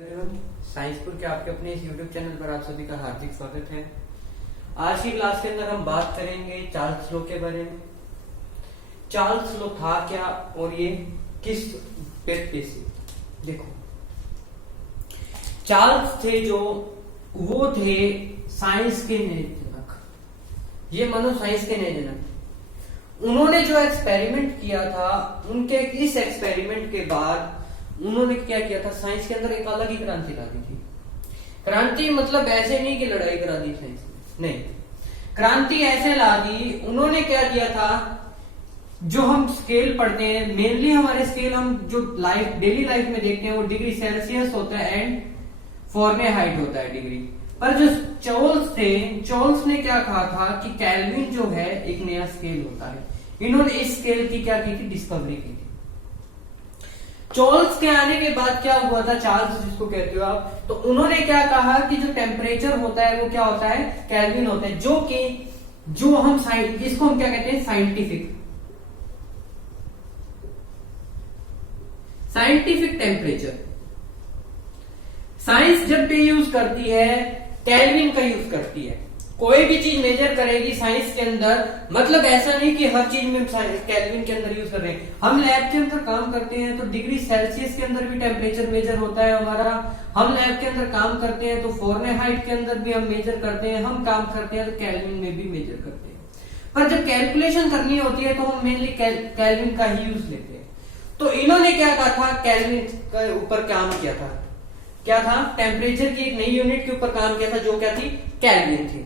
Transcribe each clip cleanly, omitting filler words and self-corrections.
साइंसपुर के आपके अपने इस YouTube चैनल पर आप सभी का हार्दिक स्वागत है। आज की क्लास के अंदर हम बात करेंगे चार्ल्स लॉ के बारे में। चार्ल्स लॉ था क्या और ये किस व्यक्ति से? देखो, चार्ल्स थे जो वो थे साइंस के नए जनक, ये मानो साइंस के नए जनक। उन्होंने जो एक्सपेरिमेंट किया था, उनके इस एक्सपेरिमेंट के बाद उन्होंने क्या किया था, साइंस के अंदर एक अलग ही क्रांति ला दी थी। क्रांति मतलब ऐसे नहीं कि लड़ाई करा दी साइंस में, नहीं, क्रांति ऐसे ला दी। उन्होंने क्या किया था, जो हम स्केल पढ़ते हैं, मेनली हमारे स्केल हम जो लाइफ डेली लाइफ में देखते हैं वो डिग्री सेल्सियस होता है एंड फॉरेनहाइट होता है डिग्री। पर जो चार्ल्स थे, चार्ल्स ने क्या कहा था कि केल्विन जो है एक नया स्केल होता है। इन्होंने इस स्केल की क्या की थी, डिस्कवरी की थी। चार्ल्स के आने के बाद क्या हुआ था, चार्ल्स जिसको कहते हो आप, तो उन्होंने क्या कहा कि जो टेम्परेचर होता है वो क्या होता है, केल्विन होता है, जो कि जो हम इसको हम क्या कहते हैं, साइंटिफिक टेम्परेचर। साइंस जब भी यूज करती है केल्विन का यूज करती है। कोई भी चीज मेजर करेगी साइंस के अंदर, मतलब ऐसा नहीं कि हर चीज में केल्विन के अंदर यूज कर रहे हैं। हम लैब के अंदर काम करते हैं तो डिग्री सेल्सियस के अंदर भी टेम्परेचर मेजर होता है हमारा। हम लैब के अंदर काम करते हैं तो फॉरेनहाइट के अंदर भी हम मेजर करते हैं। हम काम करते हैं तो केल्विन में भी मेजर करते हैं। पर जब कैलकुलेशन करनी होती है तो हम मेनली केल्विन का ही यूज लेते हैं। तो इन्होंने क्या कहा था, केल्विन के ऊपर काम किया था। क्या था, टेम्परेचर की एक नई यूनिट के ऊपर काम किया था, जो क्या थी, केल्विन थी।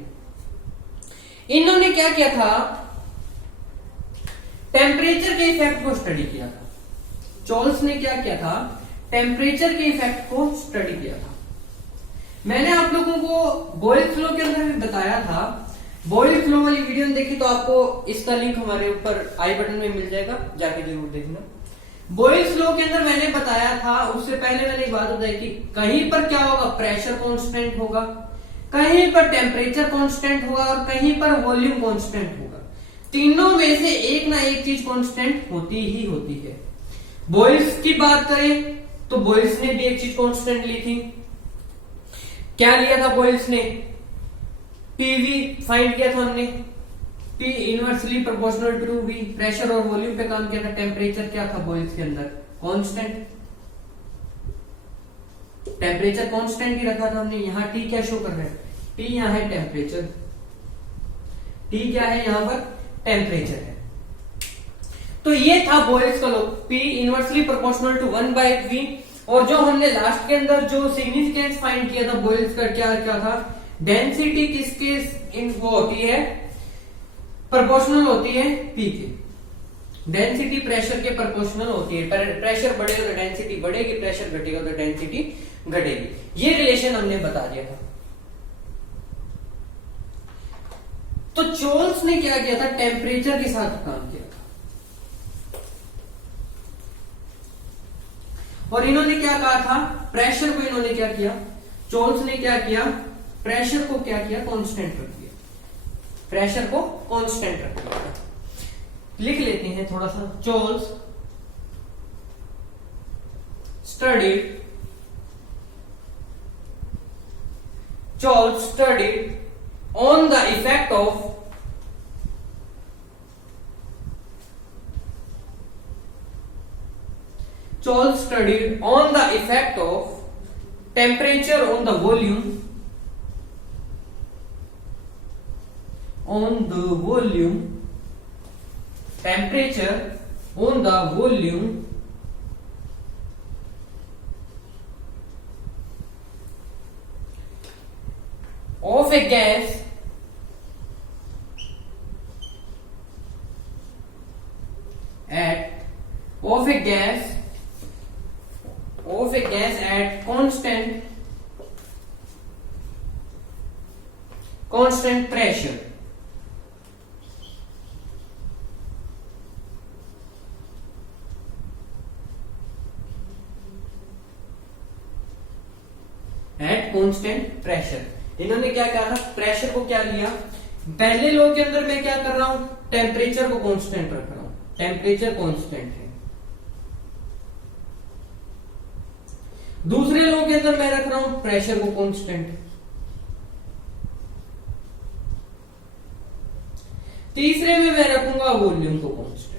इन्होंने क्या किया था, टेम्परेचर के इफेक्ट को स्टडी किया था। चार्ल्स ने क्या किया था, टेम्परेचर के इफेक्ट को स्टडी किया था। मैंने आप लोगों को बॉयल्स लॉ के अंदर भी बताया था। बॉयल्स लॉ वाली वीडियो देखी तो आपको इसका लिंक हमारे ऊपर आई बटन में मिल जाएगा, जाके जरूर देखना। बॉयल्स लॉ के अंदर मैंने बताया था, उससे पहले मैंने एक बात बताई कि कहीं पर क्या होगा, प्रेशर कांस्टेंट होगा, कहीं पर टेम्परेचर कांस्टेंट होगा और कहीं पर वॉल्यूम कांस्टेंट होगा। तीनों में से एक ना एक चीज कांस्टेंट होती ही होती है। बॉयल्स की बात करें तो बॉयल्स ने भी एक चीज कांस्टेंट ली थी। क्या लिया था बॉयल्स ने, पीवी फाइंड किया था हमने, P inversely proportional to V. Pressure और वॉल्यूम पे काम किया था। टेम्परेचर क्या था बॉयल्स के अंदर, कांस्टेंट, टेम्परेचर कांस्टेंट ही रखा था हमने। यहाँ टी क्या शो कर रहा है, टी यहाँ है टेम्परेचर, टी क्या है यहाँ पर, टेम्परेचर है। तो ये था बॉयल्स का law, P inversely proportional to 1/v। और जो हमने लास्ट के अंदर जो सिग्निफिकेंस फाइंड किया था बॉयल्स का, क्या क्या था, डेंसिटी किसके वो होती है, प्रोपोर्शनल होती है पी के। डेंसिटी प्रेशर के प्रोपोर्शनल होती है। प्रेशर बढ़ेगा तो डेंसिटी बढ़ेगी, प्रेशर घटेगा तो डेंसिटी घटेगी। ये रिलेशन हमने बता दिया था। तो चार्ल्स ने क्या किया था, टेम्परेचर के साथ काम किया था। और इन्होंने क्या कहा था, प्रेशर को इन्होंने क्या किया, चार्ल्स ने क्या किया, प्रेशर को क्या किया, कांस्टेंट रख दिया। प्रेशर को कांस्टेंट रख दिया। लिख लेते हैं थोड़ा सा। Charles studied on the effect of temperature on the volume, temperature on the volume of a gas at constant pressure. At constant pressure. इन्होंने क्या कहा था, प्रेशर को क्या लिया, पहले लॉ के अंदर मैं क्या कर रहा हूं, टेम्परेचर को कांस्टेंट रख रहा हूं, टेम्परेचर कांस्टेंट है। दूसरे लॉ के अंदर मैं रख रहा हूं प्रेशर को कांस्टेंट, तीसरे में मैं रखूंगा वॉल्यूम को कांस्टेंट।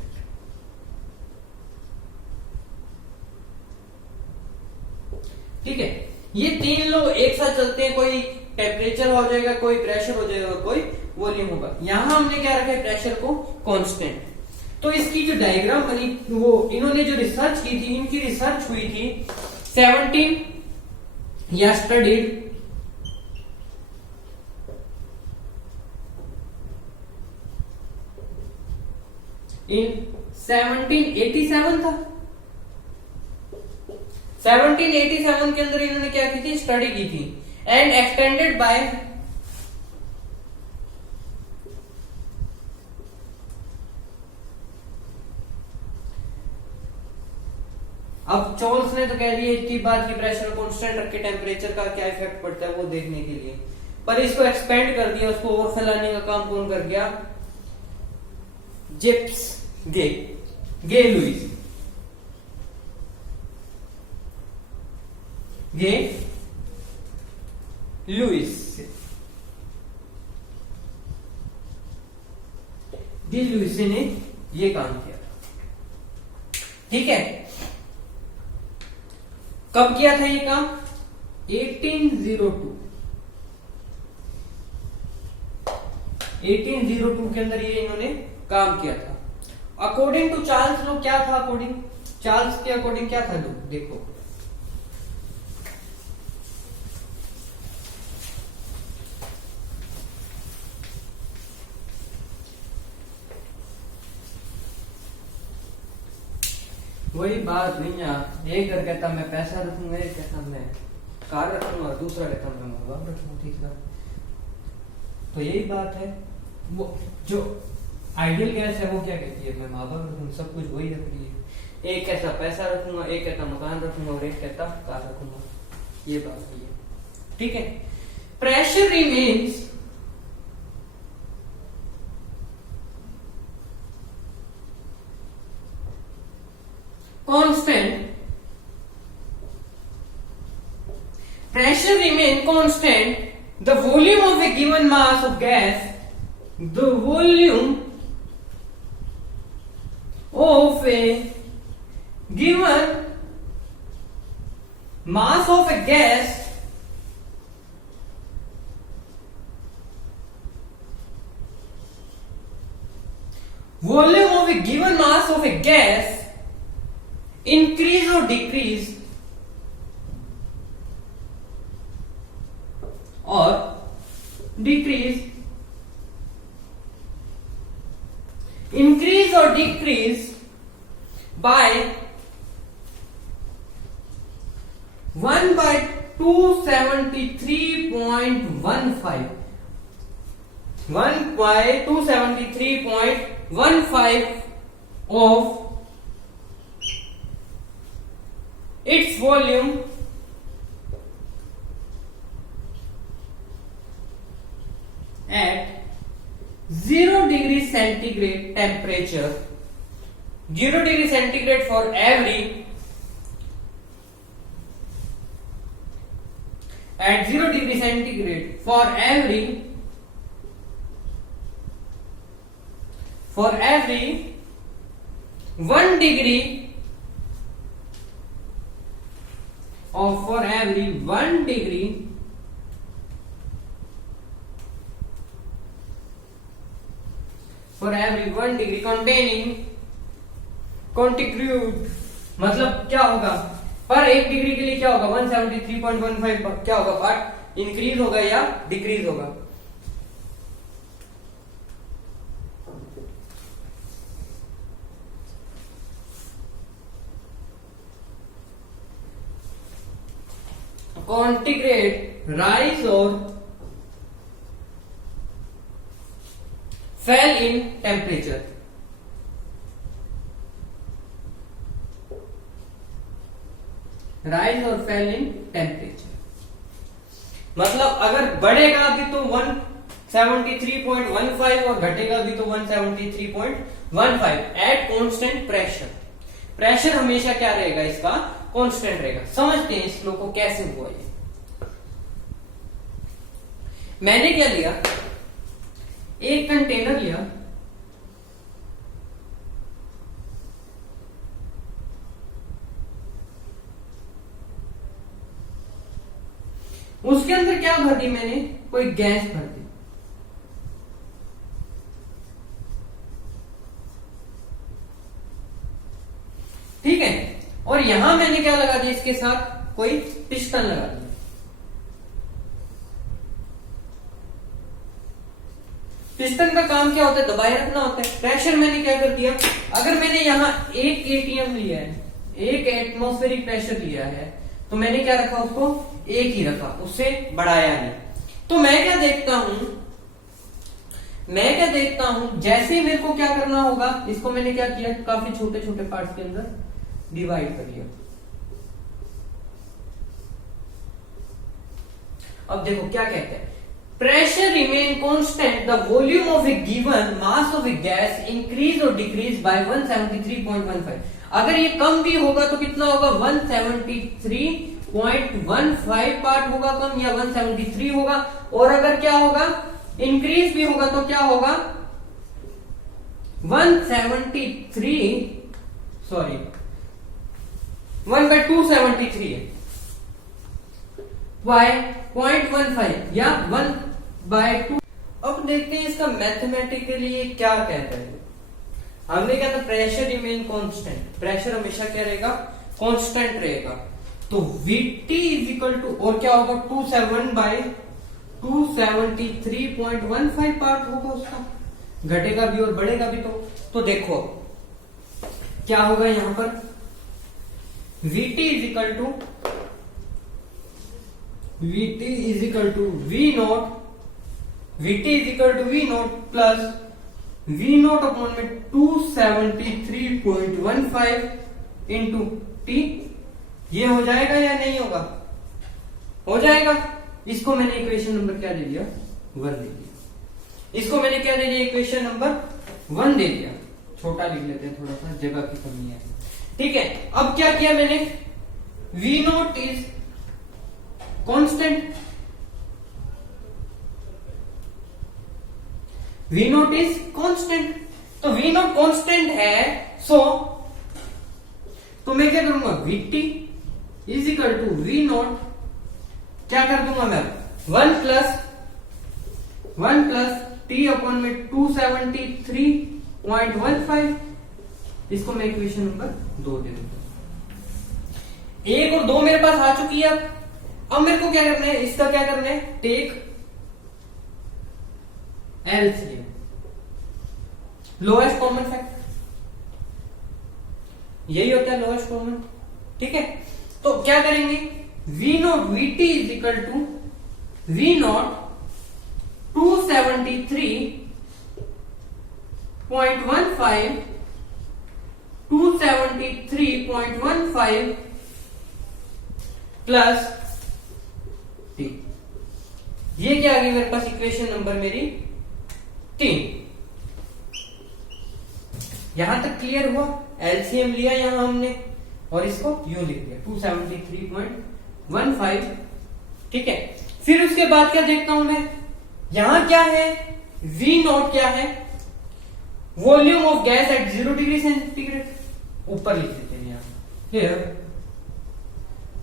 ठीक है, ये तीन लॉ एक साथ चलते हैं, कोई टेम्परेचर हो जाएगा, कोई प्रेशर हो जाएगा, कोई वॉल्यूम होगा। यहां हमने क्या रखा है, प्रेशर को कांस्टेंट। तो इसकी जो डायग्राम बनी, वो इन्होंने जो रिसर्च की थी, इनकी रिसर्च हुई थी 17 या स्टडीड इन 1787 था। 1787 के अंदर इन्होंने क्या की थी, स्टडी की थी, एंड एक्सटेंडेड बाय अब चोल्स ने तो कह दिया इतनी बात की प्रेशर कांस्टेंट रख के टेम्परेचर का क्या इफेक्ट पड़ता है वो देखने के लिए, पर इसको एक्सपेंड कर दिया, उसको और फैलाने का काम कौन कर गया, जेप्स गे लुइस ने ये काम किया। ठीक है, कब किया था ये काम, 1802 के अंदर ये इन्होंने काम किया था। अकॉर्डिंग टू चार्ल्स लॉ क्या था, अकॉर्डिंग चार्ल्स के अकॉर्डिंग क्या था, देखो वही बात नहीं यार, एक कर कहता मैं पैसा रखूंगा, एक कहता मैं कार रखूंगा, दूसरा कहता मैं मोबाइल रखूंगा, तीसरा। तो यही बात है, वो जो आइडियल गैस है वो क्या कहती है, मैं माँ बाप रखूंगा, सब कुछ वही रख रही है। एक कहता पैसा रखूंगा, एक कहता मकान रखूंगा, और एक कहता कार रखूंगा, ये बात है। ठीक है, pressure remains constant, pressure remain constant, the volume of a given mass of gas, the volume of a given mass of a gas volume of a given mass of a gas increase or decrease by 1/273.15 of its volume at 0 degree centigrade temperature, 0 degree centigrade for every, at 0 degree centigrade for every 1 degree or for every 1 degree containing contribute, मतलब क्या होगा, पर 1 degree के लिए क्या होगा, 173.15 क्या होगा, पार्ट इंक्रीज होगा या डिक्रीज होगा। कॉन्टिग्रेट राइज और फेल इन टेम्परेचर, राइज और फेल इन टेम्परेचर, मतलब अगर बढ़ेगा भी तो 173.15 और घटेगा भी तो 173.15 एट कांस्टेंट प्रेशर। प्रेशर हमेशा क्या रहेगा इसका, कांस्टेंट रहेगा। समझते हैं इस फ्लो को कैसे हुआ ये। मैंने क्या लिया, एक कंटेनर लिया, उसके अंदर क्या भर दी मैंने, कोई गैस भर दी। ठीक है, और यहां मैंने क्या लगा दिया, इसके साथ कोई पिस्टन लगा दिया। पिस्टन का काम क्या होता है, दबाए रखना होता है। प्रेशर मैंने क्या कर दिया, अगर मैंने यहां एक एटीएम लिया है, एक एटमॉस्फेरिक प्रेशर लिया है, तो मैंने क्या रखा, उसको एक ही रखा, उससे बढ़ाया नहीं। तो मैं क्या देखता हूं, जैसे ही मेरे को क्या करना होगा, इसको मैंने क्या किया, काफी छोटे छोटे पार्ट्स के अंदर डिवाइड कर लिया। अब देखो क्या कहते हैं, pressure remain constant, the volume of A given mass of A gas increase और डिक्रीज बाय 173.15। अगर ये कम भी होगा तो कितना होगा, 173.15 पार्ट होगा कम, या 173 होगा। और अगर क्या होगा, इंक्रीज भी होगा तो क्या होगा, 1/273 है, बाय 0.15 या 1/2। अब देखते हैं इसका मैथमेटिकली क्या कहता है। हमने क्या था, प्रेशर रिमेन कांस्टेंट, प्रेशर हमेशा क्या रहेगा, कांस्टेंट रहेगा। तो Vt इज इक्वल टू, और क्या होगा, 273.15 पार्ट होगा उसका, घटेगा भी और बढ़ेगा भी। तो देखो क्या होगा यहां पर, Vt is equal to V naught plus V naught upon में 273.15 इंटू टी। ये हो जाएगा या नहीं होगा, हो जाएगा। इसको मैंने इक्वेशन नंबर क्या दे दिया, 1 दे दिया। इसको मैंने क्या दे दिया, इक्वेशन नंबर 1 दे दिया। छोटा लिख लेते हैं, थोड़ा सा जगह की कमी है। ठीक है, अब क्या किया मैंने, V naught is constant, V naught is constant. तो V नॉट कांस्टेंट है, तो मैं क्या करूंगा, Vt is equal to V naught, क्या कर दूंगा मैं, 1 प्लस T अपॉन में 273.15। इसको मैं इक्वेशन नंबर 2 दे दूंगा। 1 और 2 मेरे पास आ चुकी है। अब मेरे को क्या करना है, इसका क्या करना है, take LCM, lowest common factor, यही होता है लोएस्ट कॉमन। ठीक है, तो क्या करेंगे, Vt is equal to V naught 273.15 plus T. ये क्या आ गई मेरे पास, इक्वेशन नंबर मेरी 3। यहां तक क्लियर हुआ, एलसीएम लिया यहां हमने और इसको यूं लिख दिया 273.15। ठीक है, फिर उसके बाद क्या देखता हूं मैं, यहां क्या है, V नॉट क्या है, volume of gas at 0 degree centigrade, ऊपर लिख देते हैं यहां, here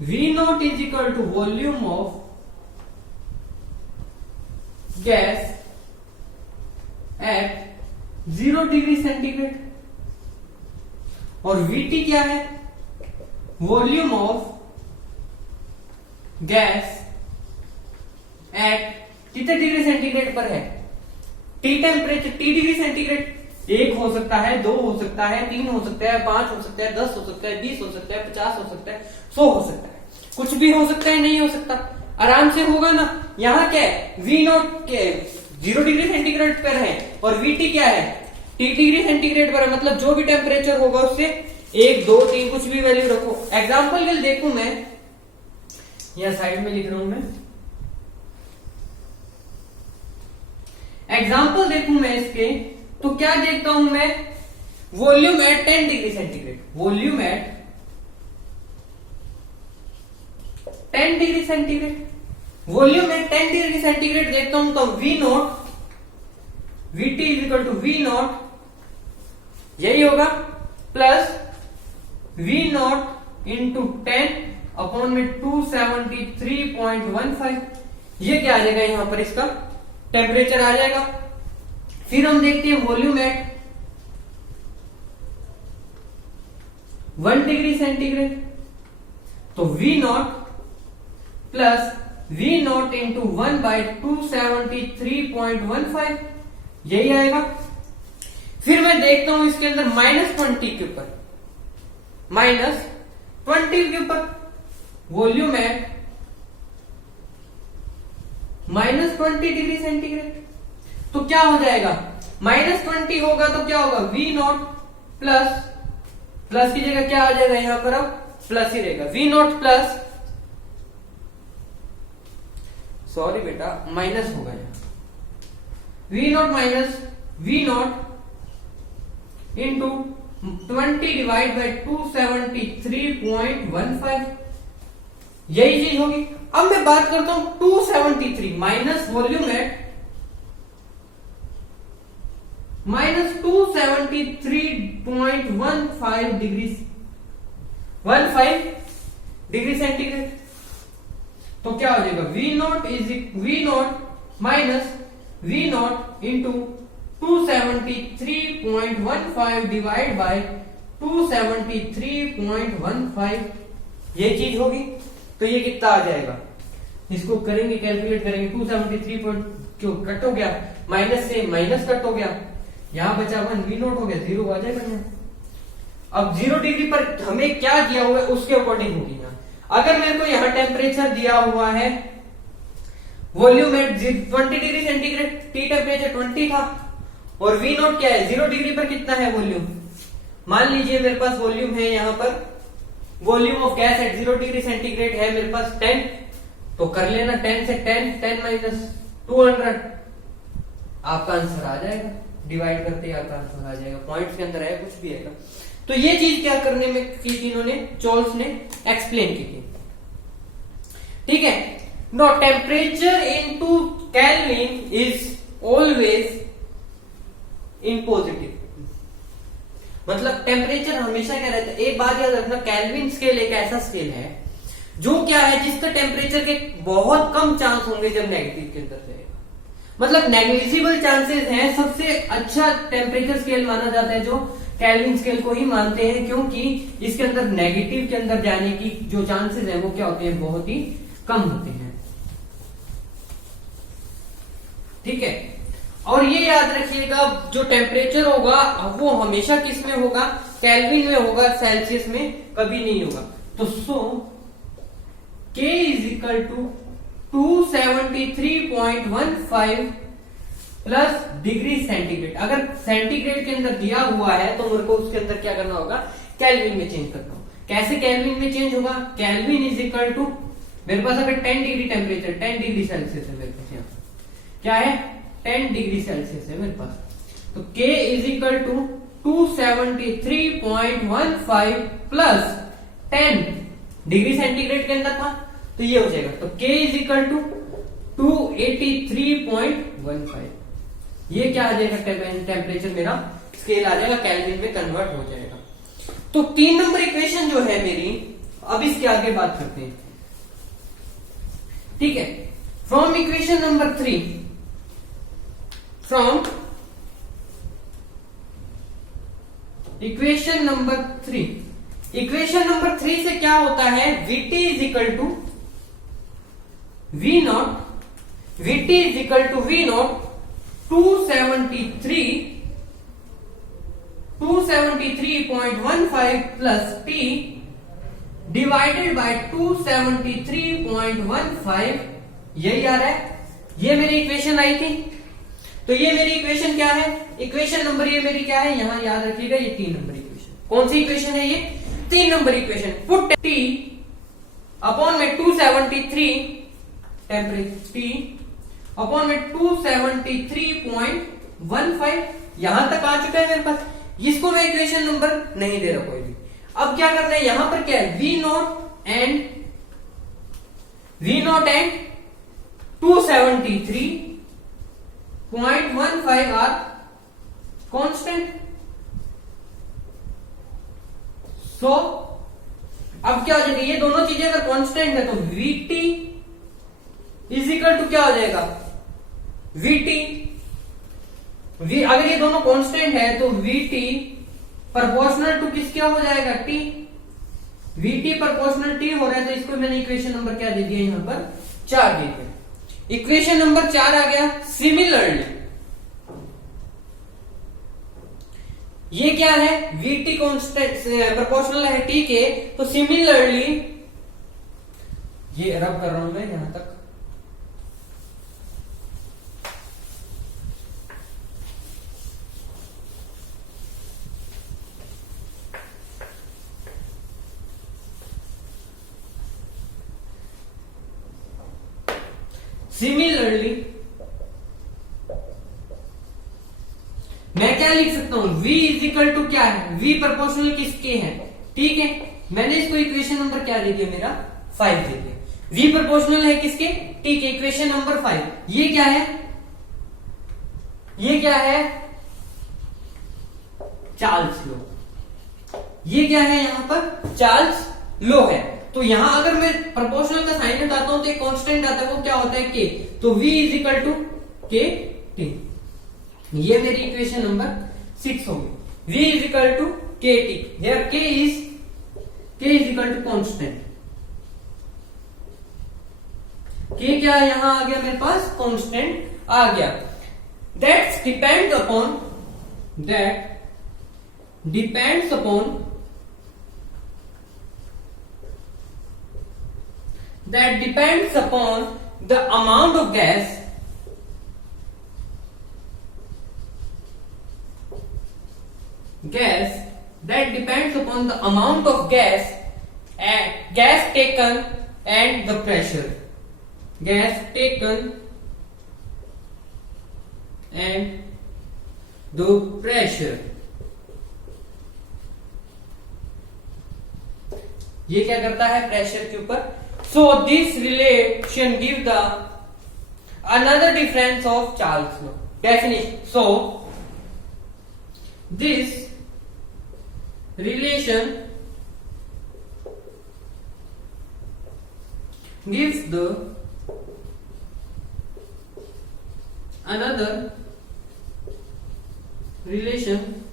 V naught is equal to volume of gas at 0 degree centigrade, और Vt क्या है, वॉल्यूम ऑफ गैस एट कितने डिग्री सेंटीग्रेड पर है, T temperature, T degree centigrade. 1 हो सकता है, 2 हो सकता है, 3 हो सकता है, 5 हो सकता है, 10 हो सकता है, 20 हो सकता है, 50 हो सकता है, 100 हो सकता है, कुछ भी हो सकता है, नहीं हो सकता, आराम से होगा ना। यहां क्या है, V नॉट के 0 डिग्री सेंटीग्रेड पर है और Vt क्या है, T डिग्री सेंटीग्रेड पर है, मतलब जो भी टेम्परेचर होगा उससे 1, 2, 3 कुछ भी वैल्यू रखो। एग्जाम्पल के लिए देखूं मैं, यहां साइड में लिख रहा हूं मैं, एग्जाम्पल देखूं मैं इसके, तो क्या देखता हूं मैं, volume at 10 degree centigrade, volume at 10 degree centigrade. Volume में 10 डिग्री सेंटीग्रेड देखता हूं तो V naught Vt is equal to V naught यही होगा plus V naught into 10 upon में 273.15। ये क्या आ जाएगा यहां पर इसका टेम्परेचर आ जाएगा। फिर हम देखते हैं वॉल्यूम एट 1 डिग्री सेंटीग्रेड तो V naught plus V naught into 1/273.15 यही आएगा। फिर मैं देखता हूं इसके अंदर -20 के ऊपर -20 के ऊपर वॉल्यूम है -20 डिग्री सेंटीग्रेड तो क्या हो जाएगा -20 होगा तो क्या होगा वी नॉट प्लस की जगह क्या आ जाएगा यहां पर अब प्लस ही रहेगा वी नॉट प्लस सॉरी बेटा माइनस होगा यहां V naught minus V naught into 20 divide by 273.15 यही चीज होगी। अब मैं बात करता हूं 273 minus volume at -273.15 degree centigrade तो क्या हो जाएगा V naught minus V naught into 273.15 divide by 273.15 ये चीज होगी। तो ये कितना आ जाएगा इसको करेंगे कैलकुलेट करेंगे 273 क्यों कट हो गया माइनस से माइनस कट हो गया यहां बचा 1 वी नॉट हो गया 0 आ जाएगा यहाँ। अब 0 डिग्री पर हमें क्या दिया हुआ है उसके अकॉर्डिंग होगी यहाँ। अगर मेरे को यहाँ टेम्परेचर दिया हुआ है volume at 20 degree centigrade T temperature 20 था और वी नॉट क्या है 0 डिग्री पर कितना है वॉल्यूम। मान लीजिए मेरे पास वॉल्यूम है यहाँ पर volume of gas at 0 degree centigrade है मेरे पास 10 तो कर लेना 10 से 10 माइनस 200 आपका आंसर आ जाएगा। डिवाइड करते ही आपका आंसर आ जाएगा। पॉइंट्स के अंदर है कुछ भी है तो ये चीज क्या करने में की थी इन्होंने चॉल्स ने एक्सप्लेन की थी। ठीक है no temperature into kelvin is always in positive मतलब टेम्परेचर हमेशा क्या रहता है। एक बात याद रखना केल्विन स्केल एक ऐसा स्केल है जो क्या है जिसका टेम्परेचर के बहुत कम चांस होंगे जब नेगेटिव के अंदर रहेगा मतलब नेग्लिजिबल चांसेस हैं। सबसे अच्छा टेम्परेचर स्केल माना जाता है जो केल्विन स्केल को ही मानते हैं क्योंकि इसके अंदर नेगेटिव के अंदर जाने की जो चांसेस है वो क्या होते हैं बहुत ही कम होते हैं। ठीक है और ये याद रखिएगा जो टेम्परेचर होगा वो हमेशा किस में होगा केल्विन में होगा सेल्सियस में कभी नहीं होगा। तो so K is equal to 273.15 plus degree centigrade. अगर सेंटीग्रेड के अंदर दिया हुआ है तो मेरे को उसके अंदर क्या करना होगा केल्विन में चेंज करना होगा। कैसे केल्विन में चेंज होगा केल्विन इज इक्वल टू मेरे पास अगर 10 डिग्री टेम्परेचर 10 डिग्री सेल्सियस है मेरे पास यहाँ क्या है 10 डिग्री सेल्सियस है मेरे पास तो K is equal to 273.15 plus 10 degree centigrade के अंदर था तो ये हो जाएगा तो K इज इक्वल टू 283.15 ये क्या आ जाएगा टेम्परेचर मेरा स्केल आ जाएगा केल्विन में कन्वर्ट हो जाएगा। तो 3 नंबर इक्वेशन जो है मेरी अब इसके आगे बात करते हैं। ठीक है from equation number 3 from equation number 3 equation number 3 से क्या होता है Vt is equal to V naught Vt is equal to V naught 273.15 plus T divided by 273.15 यही आ रहा है। ये मेरी इक्वेशन आई थी तो ये मेरी इक्वेशन क्या है इक्वेशन नंबर ये मेरी क्या है यहां याद रखिएगा ये 3 नंबर इक्वेशन कौन सी इक्वेशन है ये 3 number equation put T upon में 273 टेम्परेचर T अपॉन में 273.15 यहां तक आ चुका है मेरे पास। इसको मैं इक्वेशन नंबर नहीं दे रहा कोई भी। अब क्या करना है यहां पर क्या है V naught and V0 and 273.15 are constant. So अब क्या हो जाएगा, ये दोनों चीजें अगर कांस्टेंट है तो Vt इज इक्वल टू क्या हो जाएगा, Vt अगर ये दोनों कांस्टेंट है तो Vt प्रोपोर्शनल टू किसके हो जाएगा, T। Vt प्रोपोर्शनल T हो रहा है तो इसको मैंने इक्वेशन नंबर क्या दे दिया, यहां पर 4 दे दिया। इक्वेशन नंबर 4 आ गया। सिमिलरली ये क्या है, Vt कांस्टेंट प्रोपोर्शनल है T के, तो सिमिलरली ये रब कर रहा हूं मैं यहां तक। सिमिलरली मैं क्या लिख सकता हूं, V इज इक्वल टू क्या है, V प्रोपोर्शनल किसके है, ठीक है। मैंने इसको इक्वेशन नंबर क्या दे दिया, मेरा 5 दे दिया। V प्रोपोर्शनल है किसके, T के, इक्वेशन नंबर 5। ये क्या है, ये क्या है, चार्ल्स लो। ये क्या है, यहां पर चार्ल्स लो है। तो यहां अगर मैं प्रोपोर्शनल का साइन हटाता हूं तो एक कांस्टेंट आता है, वो क्या होता है, के। तो V इज इक्वल टू के टी। ये मेरी इक्वेशन नंबर 6 होगी। V इज इक्वल टू के टी, हियर के इज इक्वल टू कांस्टेंट। के क्या यहां आ गया मेरे पास, कांस्टेंट आ गया। That depends upon the amount of gas that depends upon the amount of gas taken and the pressure. Gas taken and the pressure. ये क्या करता है, प्रेशर के ऊपर। So this relation give the another difference of Charles law definition. So this relation gives the another relation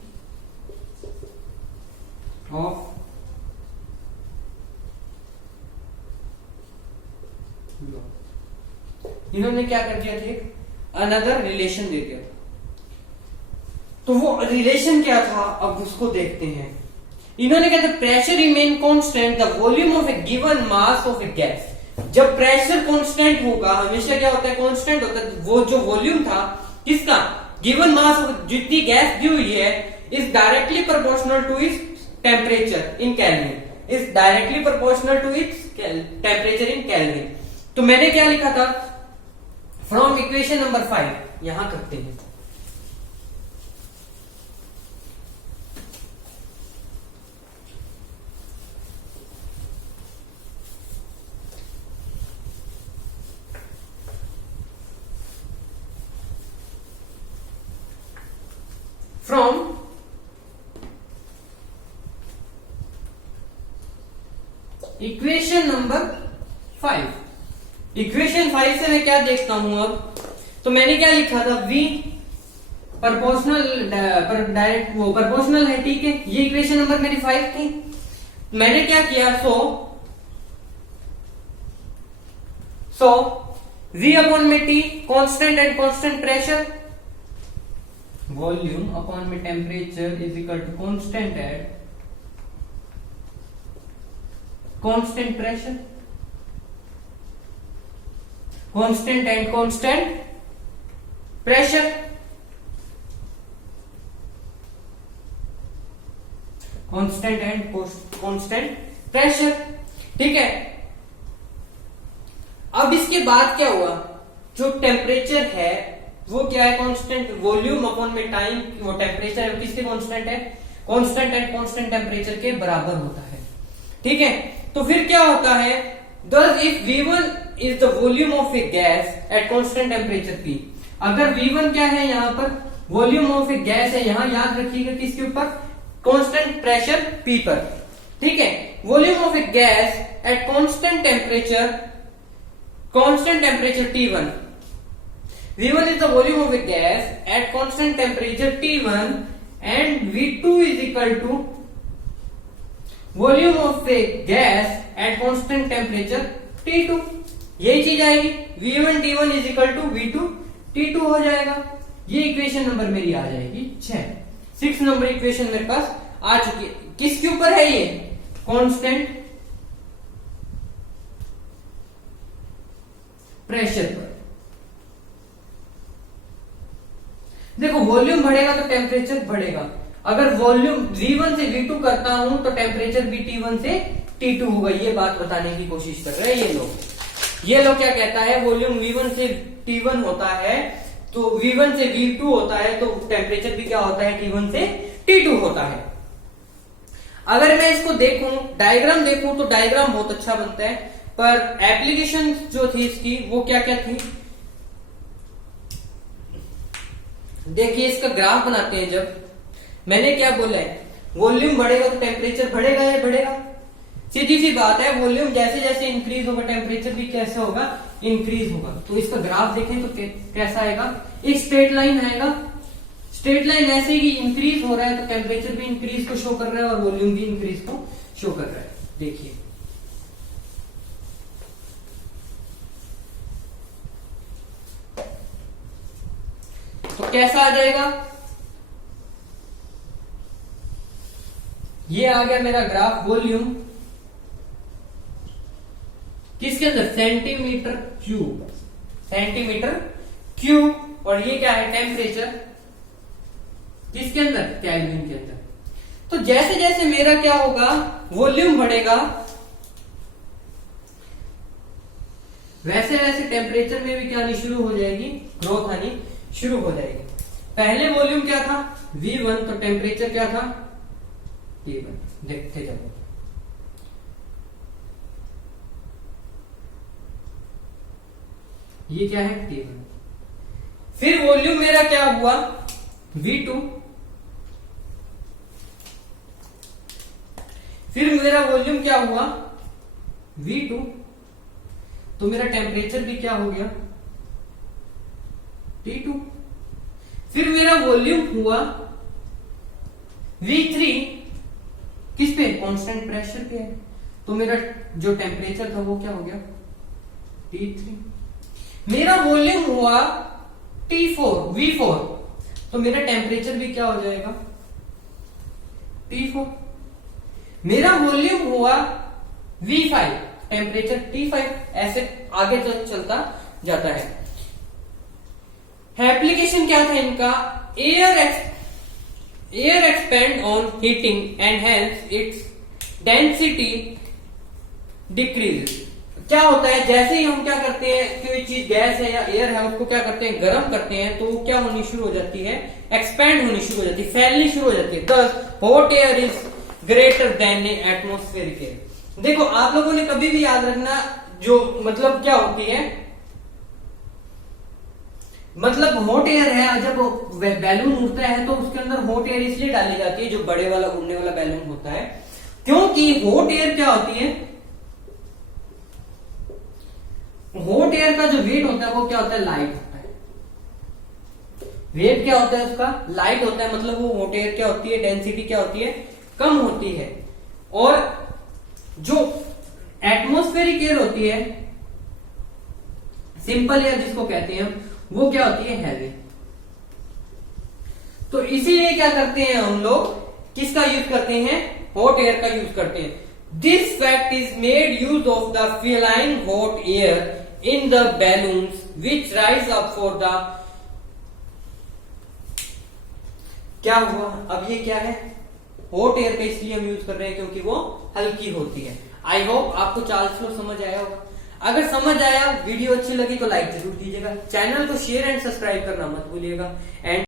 of इन्होंने क्या कर दिया थे, अनदर रिलेशन दे दिया। तो वो रिलेशन क्या था, अब उसको देखते हैं। इन्होंने क्या था, pressure remain constant the volume of A given mass of A gas. जब प्रेशर कांस्टेंट होगा, हमेशा क्या होता है, कांस्टेंट होता है। वो जो वॉल्यूम था किसका, गिवन मास ऑफ जितनी गैस दी हुई है, is directly proportional to its temperature in kelvin, is directly proportional to its temperature in kelvin. तो मैंने क्या लिखा था, फ्रॉम इक्वेशन नंबर 5 यहां करते हैं। फ्रॉम इक्वेशन नंबर 5, इक्वेशन 5 से मैं क्या देखता हूं अब, तो मैंने क्या लिखा था, V प्रोपोर्शनल डायरेक्ट वो प्रोपोर्शनल है, ठीक है। ये इक्वेशन नंबर मेरी 5 थी। मैंने क्या किया, सो V अपॉन में T constant and constant pressure, volume upon में temperature is equal to constant at constant pressure, constant and constant pressure, constant and constant pressure, ठीक है। अब इसके बाद क्या हुआ, जो टेम्परेचर है वो क्या है, कांस्टेंट, वॉल्यूम अपॉन में टाइम, वो टेम्परेचर है किसके कांस्टेंट है, कांस्टेंट एंड कांस्टेंट टेम्परेचर के बराबर होता है, ठीक है। तो फिर क्या होता है, thus if V1 is the volume of A gas at constant temperature P। अगर V1 क्या है यहाँ पर, वॉल्यूम ऑफ ए गैस है, यहाँ याद रखिएगा किसके ऊपर, कांस्टेंट प्रेशर P पर, ठीक है। Volume of A gas at constant temperature T1। V1 is the volume of a gas at constant temperature T1 and V2 is equal to volume of a gas at constant temperature T2। यही चीज आएगी, V1 T1 is equal to V2 T2 हो जाएगा। ये equation number मेरी आ जाएगी 6 number equation मेरे पास आ चुकी है। किसके ऊपर है ये, कांस्टेंट प्रेशर पर। देखो वॉल्यूम बढ़ेगा तो टेम्परेचर बढ़ेगा। अगर वॉल्यूम V1 से V2 करता हूं तो टेम्परेचर भी T1 से T2 होगा। ये बात बताने की कोशिश कर रहे हैं ये लोग क्या कहता है, वॉल्यूम V1 से T1 होता है तो V1 से V2 होता है तो टेम्परेचर भी क्या होता है, T1 से T2 होता है। अगर मैं इसको देखूं, डायग्राम देखूं तो डायग्राम बहुत अच्छा बनता है, पर एप्लीकेशन जो थी इसकी वो क्या क्या थी, देखिए इसका ग्राफ बनाते हैं। जब मैंने क्या बोला है, वॉल्यूम बढ़ेगा तो टेम्परेचर बढ़ेगा या बढ़ेगा, सीधी सी बात है। वॉल्यूम जैसे जैसे इंक्रीज होगा टेम्परेचर भी कैसे होगा, इंक्रीज होगा। तो इसका ग्राफ देखें तो कैसा आएगा, एक स्ट्रेट लाइन आएगा। स्ट्रेट लाइन ऐसे ही इंक्रीज हो रहा है तो टेम्परेचर भी इंक्रीज को शो कर रहा है और वॉल्यूम भी इंक्रीज को शो कर रहा है। देखिए तो कैसा आ जाएगा, ये आ गया मेरा ग्राफ, वॉल्यूम किसके अंदर, सेंटीमीटर क्यूब, और ये क्या है, टेम्परेचर किसके अंदर, केल्विन के अंदर। तो जैसे जैसे मेरा क्या होगा, वॉल्यूम बढ़ेगा, वैसे वैसे टेम्परेचर में भी क्या आनी शुरू हो जाएगी, ग्रोथ आनी शुरू हो जाएगी। पहले वॉल्यूम क्या था, V1, तो टेम्परेचर क्या था, T1। देखते जाओ, ये क्या है, T1। फिर वॉल्यूम मेरा क्या हुआ, V2। फिर मेरा वॉल्यूम क्या हुआ, V2, तो मेरा टेम्परेचर भी क्या हो गया, T2। फिर मेरा वॉल्यूम हुआ V3, किस पे, कांस्टेंट प्रेशर पे है, तो मेरा जो टेम्परेचर था वो क्या हो गया, T3। मेरा वॉल्यूम हुआ V4, तो मेरा टेम्परेचर भी क्या हो जाएगा, T4। मेरा वॉल्यूम हुआ V5, टेम्परेचर T5। ऐसे आगे तक चलता जाता है। एप्लीकेशन क्या था इनका, air expand on heating and hence its density decrease. क्या होता है, जैसे ही हम क्या करते हैं, कोई चीज गैस है या एयर है, उसको क्या करते हैं, गर्म करते हैं, तो वो क्या होनी शुरू हो जाती है, एक्सपेंड होनी शुरू हो जाती है, फैलनी शुरू हो जाती है। दस hot air is greater than atmospheric air. देखो आप लोगों ने कभी भी याद रखना, जो मतलब क्या होती है, मतलब हॉट एयर है, जब बैलून उड़ता है तो उसके अंदर हॉट एयर इसलिए डाली जाती है, जो बड़े वाला उड़ने वाला बैलून होता है, क्योंकि हॉट एयर क्या होती है, हॉट एयर का जो वेट होता है वो क्या होता है, लाइट होता है। वेट क्या होता है उसका, लाइट होता है, मतलब वो हॉट एयर क्या होती है, डेंसिटी क्या होती है, कम होती है। और जो एटमॉस्फेरिक एयर होती है, सिंपल एयर जिसको कहते हैं हम, वो क्या होती है, हैवी। तो इसीलिए क्या करते हैं हम लोग, किसका यूज करते हैं, हॉट एयर का यूज करते हैं। This fact is made use of the feline hot air in the balloons which rise up for the, क्या हुआ, अब ये क्या है, हॉट एयर का इसलिए हम यूज कर रहे हैं क्योंकि वो हल्की होती है। आई होप आपको चार्ल्स फ्लो समझ आया होगा। अगर समझ आया, वीडियो अच्छी लगी तो लाइक जरूर कीजिएगा, चैनल को शेयर एंड सब्सक्राइब करना मत भूलिएगा। एंड